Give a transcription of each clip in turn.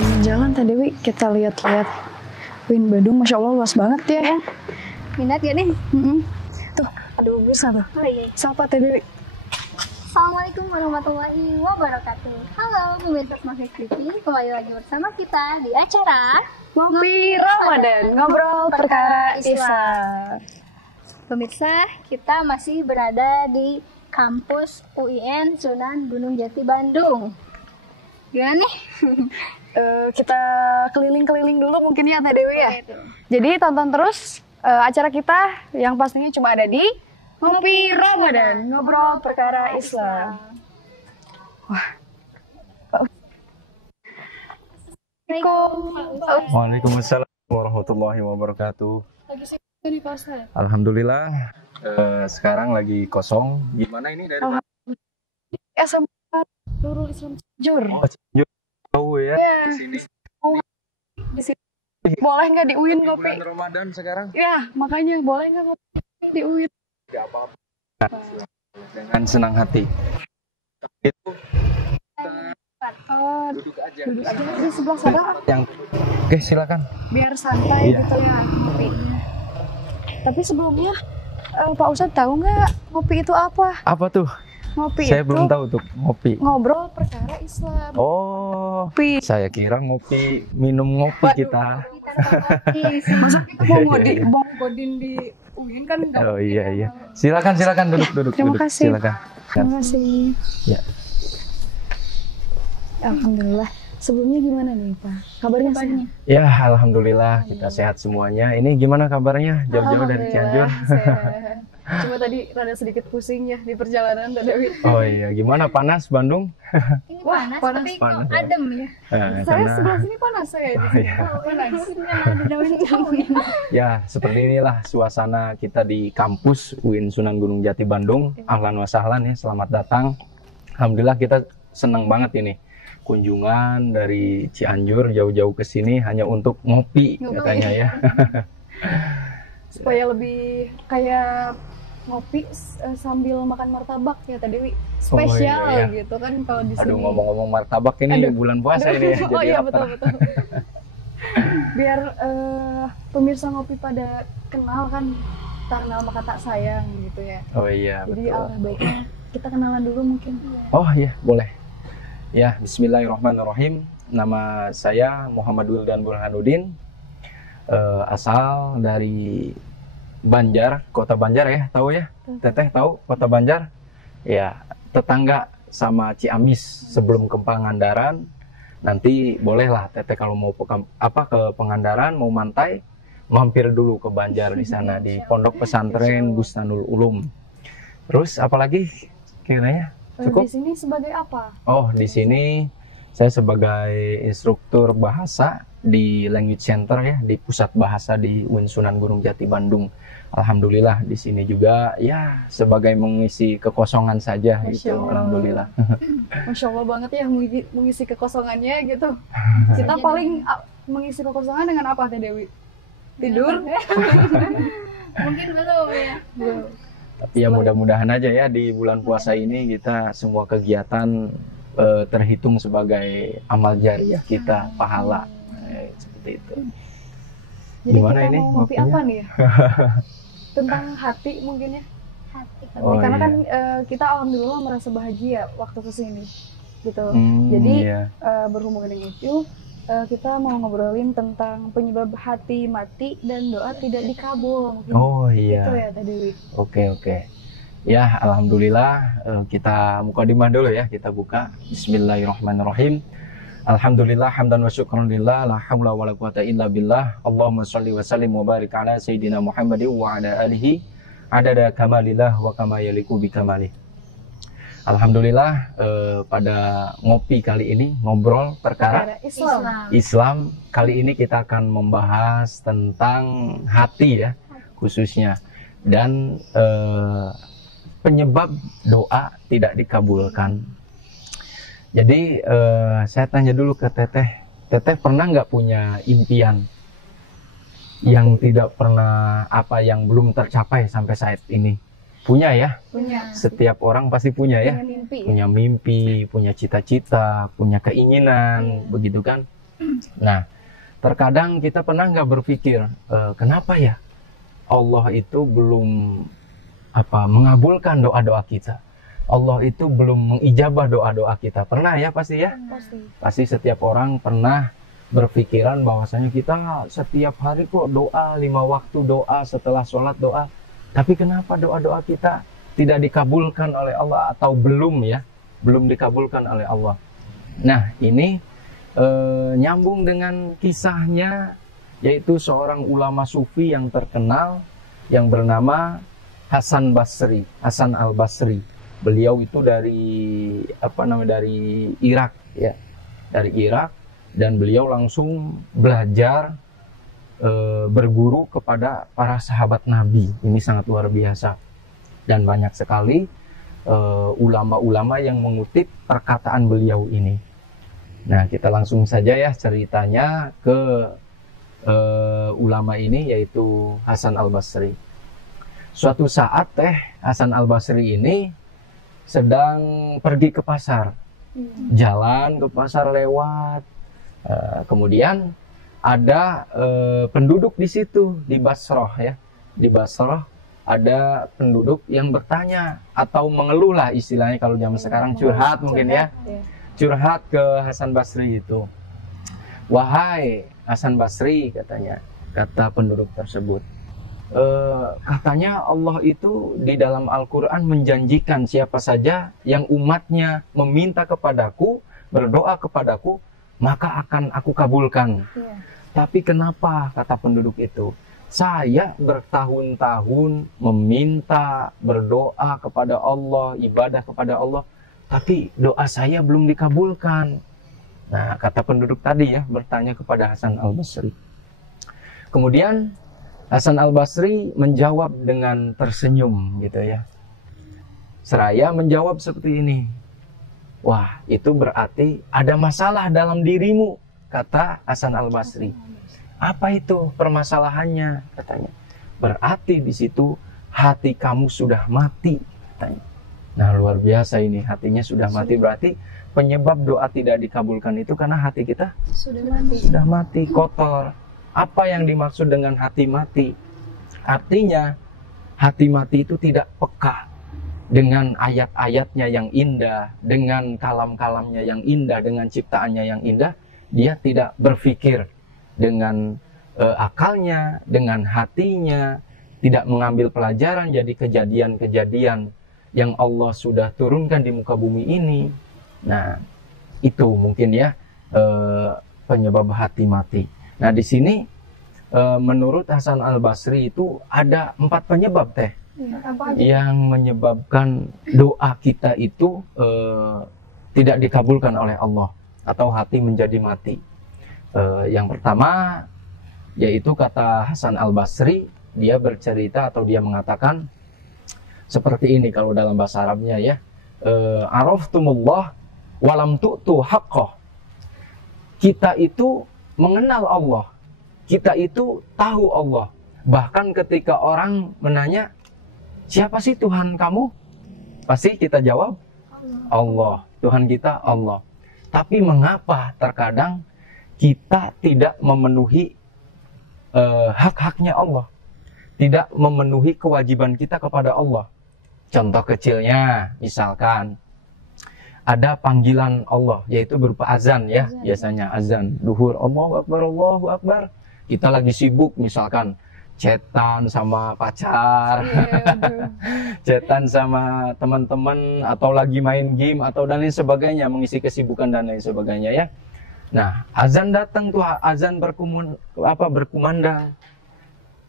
jalan Teh Dewi, kita lihat-lihat UIN Bandung, Masya Allah luas banget ya. Minat gak nih? Tuh, ada bus tuh. Oh iya. Sapa Teh Dewi. Assalamualaikum warahmatullahi wabarakatuh. Halo pemirsa Smart TV, kembali lagi bersama kita di acara Ngopi Ramadan, ngobrol perkara Islam. Pemirsa, kita masih berada di kampus UIN Sunan Gunung Jati Bandung. Gimana nih? Kita keliling-keliling dulu mungkin ya Teh Dewi ya. Oke, tuh. Jadi tonton terus acara kita yang pastinya cuma ada di Ngopi Ramadan, ngobrol perkara Islam. Wah. Waalaikumsalam warahmatullahi wabarakatuh. Lagi sih di pasar. Alhamdulillah sekarang lagi kosong. Gimana ini dari mana? SMA Nurul Islam Cianjur. Oh, Cianjur. Tahu ya di sini. Di sini. Boleh nggak di UIN Di ngopi? bulan Ramadan sekarang. Ya, makanya boleh nggak ngopi di UIN? Tidak apa-apa. Dengan senang hati. Itu duduk aja. Duduk aja di sebelah sana, Yang Oke, silakan. biar santai Iya. gitu ya ngopinya. Tapi sebelumnya Pak Ustadz tahu nggak ngopi itu apa? Apa tuh? Ngopi Saya itu belum tahu tuh ngopi. ngobrol perkara Islam. Oh, Ngopi. saya kira ngopi, minum ngopi Waduh. kita. Masa kita mau godin di UIN kan nggak? Oh iya. Silakan duduk. Terima duduk. kasih. Silakan. Terima kasih. Ya. Alhamdulillah. Sebelumnya gimana nih Pak? Kabarnya sehat? Ya, alhamdulillah kita sehat semuanya. Ini gimana kabarnya? Jauh-jauh dari Cianjur. Sehat. Cuma tadi rada sedikit pusing ya di perjalanan Teh Dewi. Oh iya, gimana panas Bandung? Ini Wah, panas, panas. tapi Panas, kok ya. adem ya. Saya sebelah sini panas saya di sini. iya. Panas. Ya, seperti inilah suasana kita di kampus UIN Sunan Gunung Jati Bandung. Ahlan wa sahlan ya, selamat datang. Alhamdulillah kita senang banget ini. Kunjungan dari Cianjur jauh-jauh ke sini hanya untuk ngopi katanya ya. Supaya lebih kayak ngopi sambil makan martabak ya Teh Dewi. Spesial iya. gitu kan kalau di sini. Aduh, ngomong-ngomong martabak ini Aduh. bulan puasa ini ya. Oh jadi iya lapar. betul. Biar pemirsa ngopi pada kenal kan, tak kenal maka tak sayang gitu ya. Oh iya, Jadi betul. alangkah baiknya kita kenalan dulu mungkin. Oh iya, boleh. Ya, bismillahirrahmanirrahim. Nama saya Muhammad Wildan Burhanuddin. Asal dari Banjar, Kota Banjar ya, tahu ya? Teteh tahu Kota Banjar? Ya, tetangga sama Ciamis sebelum ke Pangandaran. Nanti bolehlah Teteh kalau mau ke Pangandaran, mau mantai, mampir dulu ke Banjar di sana di Pondok Pesantren Bustanul Ulum. Terus apalagi kiranya? Cukup? Di sini sebagai apa? Oh, di sini saya sebagai instruktur bahasa di Language Center ya, di Pusat Bahasa di UIN Sunan Gunung Jati Bandung. Alhamdulillah di sini juga ya sebagai mengisi kekosongan saja Masya gitu. Allah. Alhamdulillah. Masya Allah banget ya mengisi kekosongannya gitu. Kita paling mengisi kekosongan dengan apa Teh Dewi? Tidur? Mungkin belum ya. Belum. Tapi ya mudah-mudahan aja ya di bulan puasa ini kita semua kegiatan terhitung sebagai amal jariah kita, pahala. Seperti itu. Jadi Gimana kita ini mau ngopi ngopinya? apa nih ya? Tentang hati mungkin ya. Hati. Oh, Karena iya. kan kita alhamdulillah merasa bahagia waktu kesini gitu. Hmm, Jadi iya. berhubungan dengan itu kita mau ngobrolin tentang penyebab hati mati dan doa tidak dikabul. Mungkin Oh iya. itu ya Teh Dewi. Oke. Ya, alhamdulillah kita mukadimah dulu ya, kita buka. Bismillahirrahmanirrahim. Alhamdulillah hamdan wa syukran lillah, la haula wala quwata illa billah. Allahumma shalli wa sallim wa barik ala sayyidina Muhammadin wa ala alihi adada kamalillah wa kama yaliku bi kamalih. Alhamdulillah pada ngopi kali ini, ngobrol perkara Islam, kali ini kita akan membahas tentang hati ya, khususnya, dan penyebab doa tidak dikabulkan. Jadi saya tanya dulu ke Teteh, Teteh pernah nggak punya impian yang tidak pernah yang belum tercapai sampai saat ini? Punya ya? Punya. Setiap orang pasti punya ya? Punya mimpi. Punya mimpi, punya cita-cita, punya keinginan, begitu kan? Nah, terkadang kita pernah nggak berpikir, kenapa ya Allah itu belum mengabulkan doa-doa kita? Allah itu belum mengijabah doa-doa kita. Pernah ya pasti ya? Pasti setiap orang pernah berpikiran bahwasanya kita setiap hari kok doa, 5 waktu doa, setelah sholat doa. Tapi kenapa doa-doa kita tidak dikabulkan oleh Allah atau belum ya? Belum dikabulkan oleh Allah. Nah, ini nyambung dengan kisahnya, yaitu seorang ulama sufi yang terkenal yang bernama Hasan al-Basri. Beliau itu dari Irak ya, dari Irak, dan beliau langsung belajar berguru kepada para sahabat Nabi. Ini sangat luar biasa, dan banyak sekali ulama-ulama yang mengutip perkataan beliau ini. Nah, kita langsung saja ya ceritanya ke ulama ini, yaitu Hasan al-Basri. Suatu saat Hasan al-Basri ini sedang pergi ke pasar, jalan ke pasar lewat, kemudian ada penduduk di situ, di Basrah ya, di Basrah ada penduduk yang bertanya atau mengeluh lah istilahnya, kalau zaman sekarang curhat mungkin ya. Curhat ke Hasan Basri itu. Wahai Hasan Basri, kata penduduk tersebut, katanya Allah itu di dalam Al-Quran menjanjikan siapa saja yang umatnya meminta kepadaku, berdoa kepadaku, maka akan aku kabulkan. Tapi kenapa, kata penduduk itu, saya bertahun-tahun meminta, berdoa kepada Allah, ibadah kepada Allah, tapi doa saya belum dikabulkan. Nah, kata penduduk tadi ya, bertanya kepada Hasan al-Basri. Kemudian Hasan al-Basri menjawab dengan tersenyum gitu ya. Seraya menjawab seperti ini. Wah, itu berarti ada masalah dalam dirimu, kata Hasan al-Basri. Apa itu permasalahannya, katanya? Berarti di situ hati kamu sudah mati, katanya. Nah, luar biasa ini, hatinya sudah mati. Berarti penyebab doa tidak dikabulkan itu karena hati kita sudah mati, kotor. Apa yang dimaksud dengan hati mati? Artinya hati mati itu tidak peka dengan ayat-ayatnya yang indah, dengan kalam-kalamnya yang indah, dengan ciptaannya yang indah. Dia tidak berpikir dengan akalnya, dengan hatinya, tidak mengambil pelajaran jadi kejadian-kejadian yang Allah sudah turunkan di muka bumi ini. Nah, itu mungkin ya penyebab hati mati. Nah, di sini menurut Hasan al-Basri itu ada 4 penyebab yang menyebabkan doa kita itu tidak dikabulkan oleh Allah atau hati menjadi mati. Yang pertama yaitu kata Hasan al-Basri, dia bercerita atau dia mengatakan seperti ini kalau dalam bahasa Arabnya ya, araftumullah walam tu'tu haqqah. Kita itu mengenal Allah, kita itu tahu Allah. Bahkan ketika orang menanya, siapa sih Tuhan kamu? Pasti kita jawab, Allah. Tuhan kita Allah. Tapi mengapa terkadang kita tidak memenuhi hak-haknya Allah, tidak memenuhi kewajiban kita kepada Allah? Contoh kecilnya, misalkan ada panggilan Allah, yaitu berupa azan ya, biasanya azan duhur, Allahu Akbar, Allahu Akbar. Kita lagi sibuk misalkan chatan sama pacar, chatan sama teman-teman, atau lagi main game atau dan lain sebagainya, mengisi kesibukan dan lain sebagainya ya. Nah, azan datang tuh, azan berkumandang.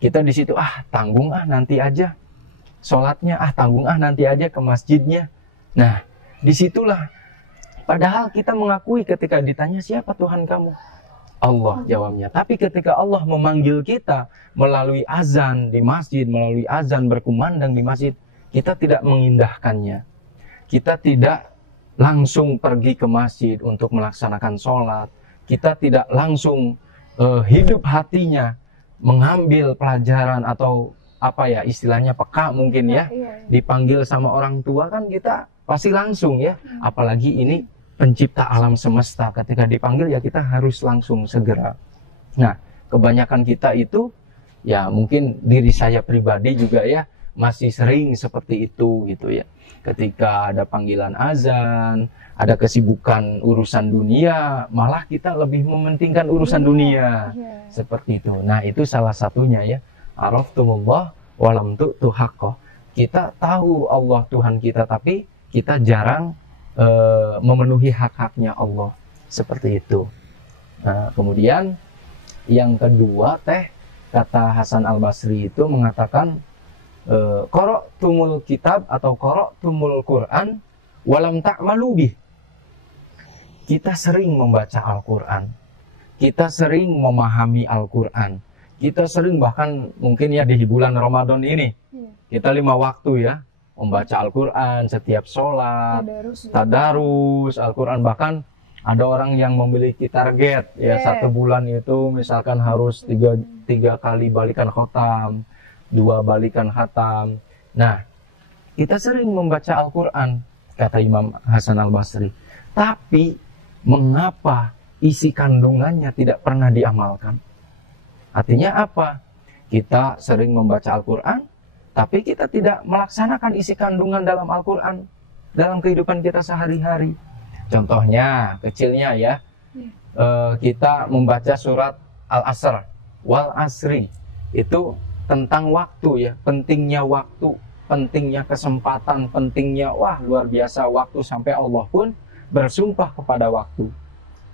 Kita di situ tanggung nanti aja sholatnya, tanggung nanti aja ke masjidnya. Nah, disitulah padahal kita mengakui ketika ditanya siapa Tuhan kamu, Allah jawabnya. Tapi ketika Allah memanggil kita melalui azan di masjid, melalui azan berkumandang di masjid, kita tidak mengindahkannya. Kita tidak langsung pergi ke masjid untuk melaksanakan sholat. Kita tidak langsung hidup hatinya mengambil pelajaran atau istilahnya peka mungkin ya. Dipanggil sama orang tua kan kita pasti langsung ya. Apalagi ini pencipta alam semesta. Ketika dipanggil ya kita harus langsung segera. Nah, kebanyakan kita itu ya mungkin diri saya pribadi juga ya masih sering seperti itu gitu ya. Ketika ada panggilan azan, ada kesibukan urusan dunia, malah kita lebih mementingkan urusan dunia. Seperti itu. Nah, itu salah satunya ya. Araftumullah walam tu'tu haqqah. Kita tahu Allah Tuhan kita, tapi kita jarang memenuhi hak-haknya Allah. Seperti itu. Nah, kemudian yang kedua kata Hasan Al-Basri itu mengatakan qara'tumul kitab atau qara'tumul Quran walam ta'malu bih. Kita sering membaca Al-Quran, kita sering memahami Al-Quran, kita sering bahkan mungkin ya di bulan Ramadan ini kita 5 waktu ya membaca Al-Quran setiap sholat, tadarus Al-Quran. Bahkan ada orang yang memiliki target ya 1 bulan itu misalkan harus tiga kali balikan khotam, 2 balikan khatam. Nah, kita sering membaca Al-Quran, kata Imam Hasan Al-Basri. Tapi, mengapa isi kandungannya tidak pernah diamalkan? Artinya apa? Kita sering membaca Al-Quran, tapi kita tidak melaksanakan isi kandungan dalam Al-Quran, dalam kehidupan kita sehari-hari. Contohnya, kecilnya ya, kita membaca surat Al-Asr, wal asri, itu tentang waktu ya, pentingnya waktu, pentingnya kesempatan, pentingnya luar biasa waktu, sampai Allah pun bersumpah kepada waktu.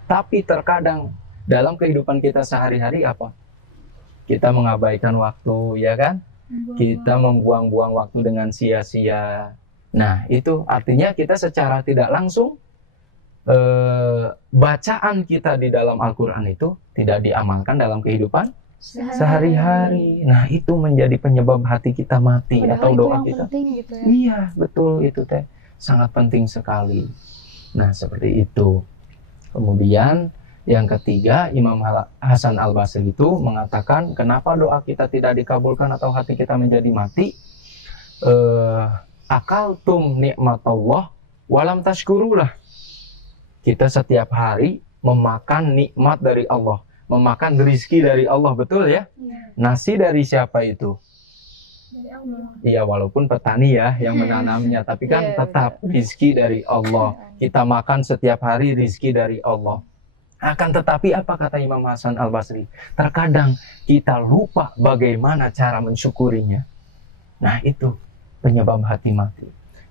Tapi terkadang dalam kehidupan kita sehari-hari apa? Kita mengabaikan waktu, ya kan? Kita membuang-buang waktu dengan sia-sia. Nah, itu artinya kita secara tidak langsung bacaan kita di dalam Al-Quran itu tidak diamalkan dalam kehidupan sehari-hari. Nah, itu menjadi penyebab hati kita mati. Padahal atau doa kita. Gitu ya? Iya, betul itu sangat penting sekali. Nah, seperti itu. Kemudian yang ketiga, Imam Hasan Al-Basri itu mengatakan kenapa doa kita tidak dikabulkan atau hati kita menjadi mati. Akaltum nikmatallah walam tashkurulah. Kita setiap hari memakan nikmat dari Allah, memakan rezeki dari Allah, betul ya? Nasi dari siapa itu? Dari Allah. Iya, walaupun petani ya yang menanamnya, tapi kan tetap rezeki dari Allah. Kita makan setiap hari rezeki dari Allah. Akan tetapi apa kata Imam Hasan Al-Basri? Terkadang kita lupa bagaimana cara mensyukurinya. Nah, itu penyebab hati mati.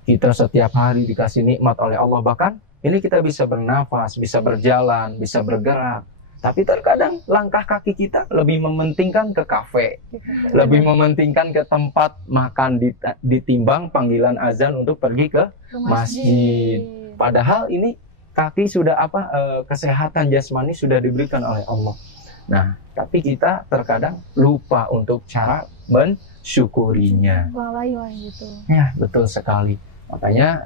Kita setiap hari dikasih nikmat oleh Allah, bahkan ini kita bisa bernafas, bisa berjalan, bisa bergerak. Tapi terkadang langkah kaki kita lebih mementingkan ke kafe, lebih mementingkan ke tempat makan ditimbang panggilan azan untuk pergi ke masjid. Padahal ini kaki sudah kesehatan jasmani sudah diberikan oleh Allah. Nah, tapi kita terkadang lupa untuk cara mensyukurinya. Gitu. Ya, betul sekali. Makanya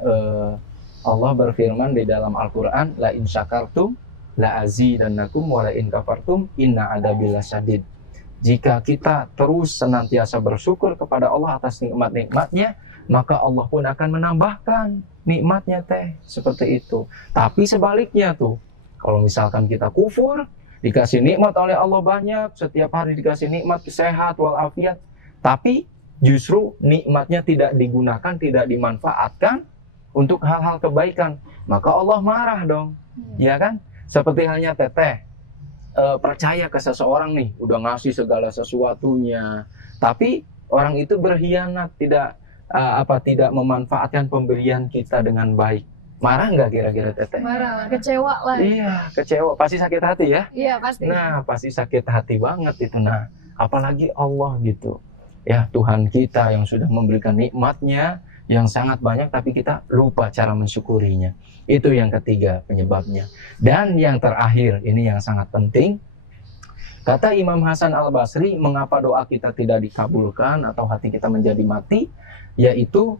Allah berfirman di dalam Al-Quran, la in syakartum la azidannakum wa la in kafartum inna adabi lasyadid. Jika kita terus senantiasa bersyukur kepada Allah atas nikmat-nikmatnya, maka Allah pun akan menambahkan nikmatnya seperti itu. Tapi sebaliknya kalau misalkan kita kufur, dikasih nikmat oleh Allah banyak, setiap hari dikasih nikmat, sehat walafiat, tapi justru nikmatnya tidak digunakan, tidak dimanfaatkan untuk hal-hal kebaikan, maka Allah marah dong, ya kan? Seperti halnya percaya ke seseorang nih, udah ngasih segala sesuatunya, tapi orang itu berkhianat, tidak memanfaatkan pemberian kita dengan baik. Marah nggak kira-kira Marah, kecewa lah. Iya, kecewa, pasti sakit hati ya. Iya, pasti. Nah, pasti sakit hati banget itu. Nah, apalagi Allah gitu. Ya, Tuhan kita yang sudah memberikan nikmatnya yang sangat banyak, tapi kita lupa cara mensyukurinya. Itu yang ketiga penyebabnya. Dan yang terakhir, ini yang sangat penting. Kata Imam Hasan Al-Basri, mengapa doa kita tidak dikabulkan atau hati kita menjadi mati, yaitu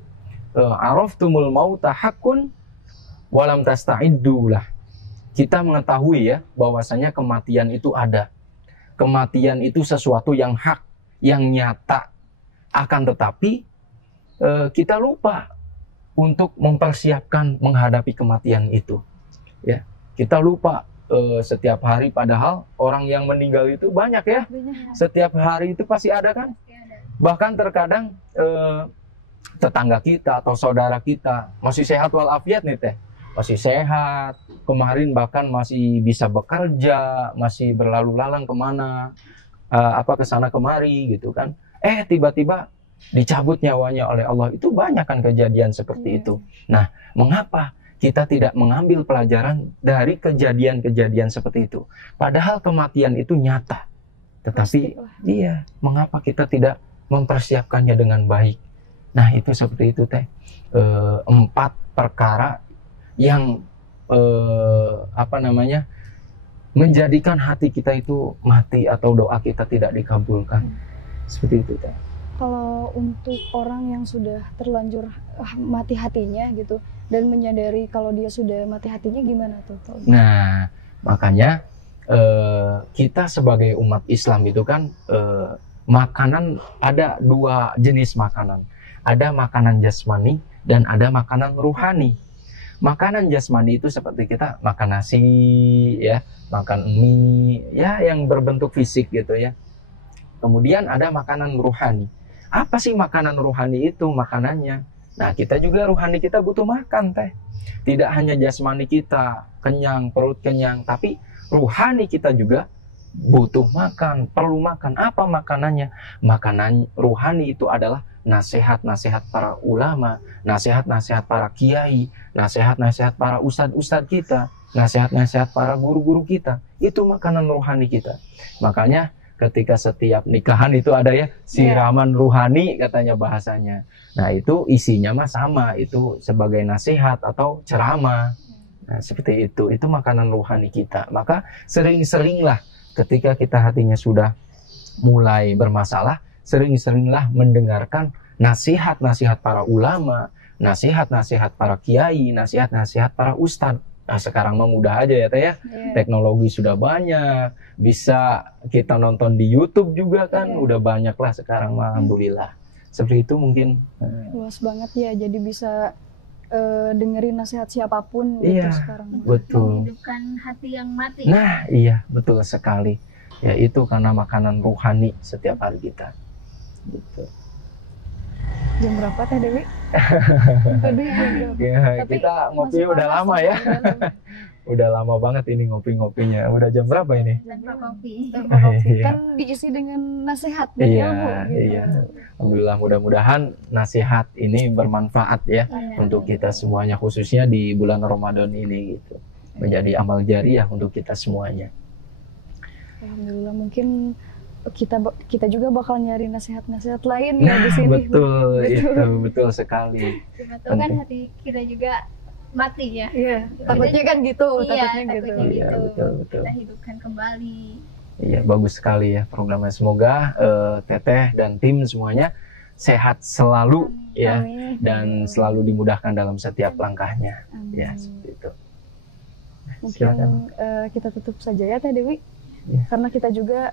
araftumul mauta haqqun walam tasta'iddulah. Kita mengetahui ya bahwasanya kematian itu ada. Kematian itu sesuatu yang hak, yang nyata. Akan tetapi kita lupa untuk mempersiapkan menghadapi kematian itu. Ya, kita lupa setiap hari, padahal orang yang meninggal itu banyak ya. Setiap hari itu pasti ada kan? Bahkan terkadang tetangga kita atau saudara kita masih sehat walafiat nih teh, masih sehat, kemarin bahkan masih bisa bekerja, masih berlalu lalang kemana, ke sana kemari gitu kan. Tiba-tiba dicabut nyawanya oleh Allah. Itu banyak kan kejadian seperti itu. Nah, mengapa kita tidak mengambil pelajaran dari kejadian-kejadian seperti itu? Padahal kematian itu nyata. Tetapi mengapa kita tidak mempersiapkannya dengan baik? Nah, itu seperti itu teh. 4 perkara yang menjadikan hati kita itu mati atau doa kita tidak dikabulkan. Seperti itu teh. Kalau untuk orang yang sudah terlanjur mati hatinya gitu dan menyadari kalau dia sudah mati hatinya, gimana tuh? Nah, makanya kita sebagai umat Islam itu kan makanan, ada 2 jenis makanan. Ada makanan jasmani dan ada makanan ruhani. Makanan jasmani itu seperti kita makan nasi, ya, makan mie, ya, yang berbentuk fisik gitu ya. Kemudian ada makanan ruhani. Apa sih makanan ruhani itu? Makanannya. Nah, kita juga ruhani kita butuh makan teh. Tidak hanya jasmani kita kenyang, perut kenyang, tapi ruhani kita juga butuh makan, perlu makan. Apa makanannya? Makanan ruhani itu adalah nasihat-nasihat para ulama, nasihat-nasihat para kiai, nasihat-nasihat para ustadz-ustadz kita, nasihat-nasihat para guru-guru kita. Itu makanan ruhani kita. Makanya ketika setiap nikahan itu ada ya siraman ruhani katanya bahasanya. Nah, itu isinya mah sama, itu sebagai nasihat atau ceramah. Nah, seperti itu makanan ruhani kita. Maka sering-seringlah ketika kita hatinya sudah mulai bermasalah, sering-seringlah mendengarkan nasihat-nasihat para ulama, nasihat-nasihat para kiai, nasihat-nasihat para ustadz. Nah, sekarang mah mudah aja ya teh ya. Teknologi sudah banyak, bisa kita nonton di YouTube juga kan, udah banyak lah sekarang mah, alhamdulillah. Seperti itu mungkin. Luas banget ya, jadi bisa dengerin nasihat siapapun gitu sekarang. Betul. Menghidupkan hati yang mati. Nah, iya, betul sekali. Ya, itu karena makanan rohani setiap hari kita. Gitu. Jam berapa Teh Dewi? Tadi ya, kita ngopi udah lama ya. Udah lama banget ini ngopi-ngopinya. Udah jam berapa ini? Tanpa kopi. Kan diisi dengan nasihat dan ilmu. Gitu. Iya. Alhamdulillah, mudah-mudahan nasihat ini bermanfaat ya untuk kita semuanya, khususnya di bulan Ramadan ini gitu. Menjadi amal jariah untuk kita semuanya. Alhamdulillah, mungkin kita juga bakal nyari nasihat-nasihat lain ya di sini. Betul, itu betul sekali. Betul kan, hati kita juga mati ya. Iya, takutnya kan gitu, takutnya gitu. Iya, betul. Kita hidupkan kembali. Iya, bagus sekali ya programnya. Semoga Teteh dan tim semuanya sehat selalu. Amin. Ya, Amin. dan selalu dimudahkan dalam setiap langkahnya. Amin. Ya, seperti itu. Mungkin kita tutup saja ya Teh Dewi. Ya. Karena kita juga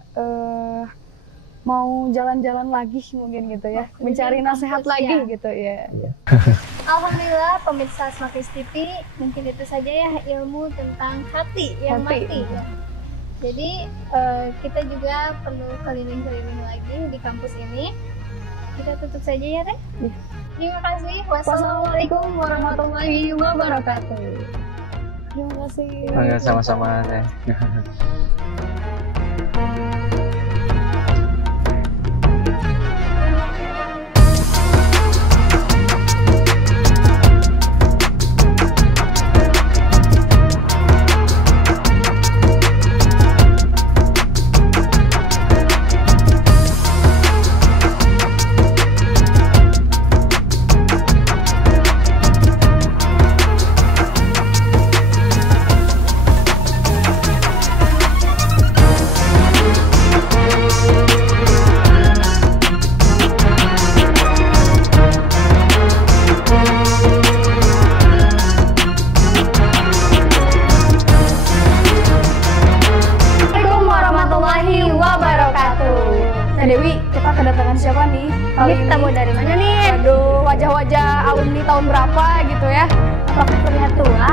mau jalan-jalan lagi mungkin gitu ya, mencari nasihat lagi gitu ya. Alhamdulillah pemirsa Smakis TV, mungkin itu saja ya ilmu tentang hati yang mati. Jadi kita juga perlu keliling-keliling lagi di kampus ini. Kita tutup saja ya Teh. Terima kasih. Wassalamualaikum warahmatullahi wabarakatuh. Terima kasih. Sama-sama Teh. Dewi, kita kedatangan siapa nih? Kali ini tamu dari mana nih? Aduh, wajah-wajah alumni tahun berapa gitu ya? Apakah terlihat tua?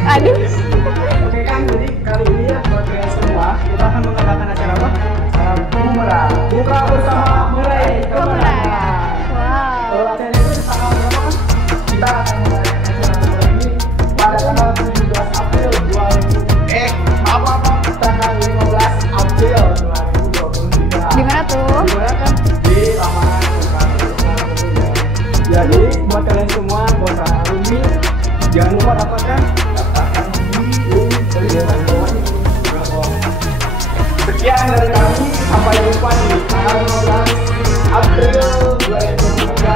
Aduh. Oke kan, jadi kali ini ya buat kalian semua kita akan mengadakan acara apa? Acara bumerang. Buka bersama meraih kemenangan. Kalau Wow. acara itu di tanggal berapa kan? Kita akan mengadakan acara bumerang ini pada tanggal 17 April 2000. Apa? Tanggal 15 April 2023. Di mana tuh? Dimana kan? Di lapangan Buka Bersama Pemuda. Jadi buat kalian semua, buat para alumni, jangan lupa dapatkan sekian dari kami, sampai jumpa di tanggal 15 April 2023.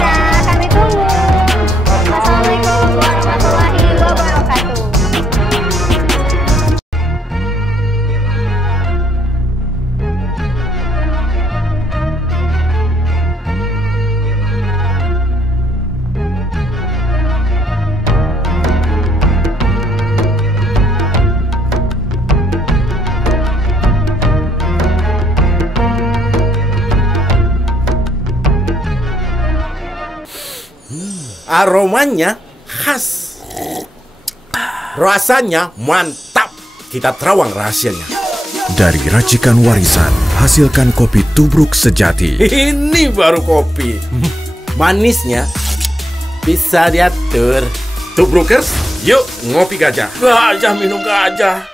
Nah, kami tunggu. Assalamualaikum warahmatullahi wabarakatuh. Aromanya khas, rasanya mantap. Kita terawang rahasianya. Dari racikan warisan, hasilkan kopi tubruk sejati. Ini baru kopi. Manisnya bisa diatur. Tubrukers, yuk ngopi gajah. Gajah minum gajah.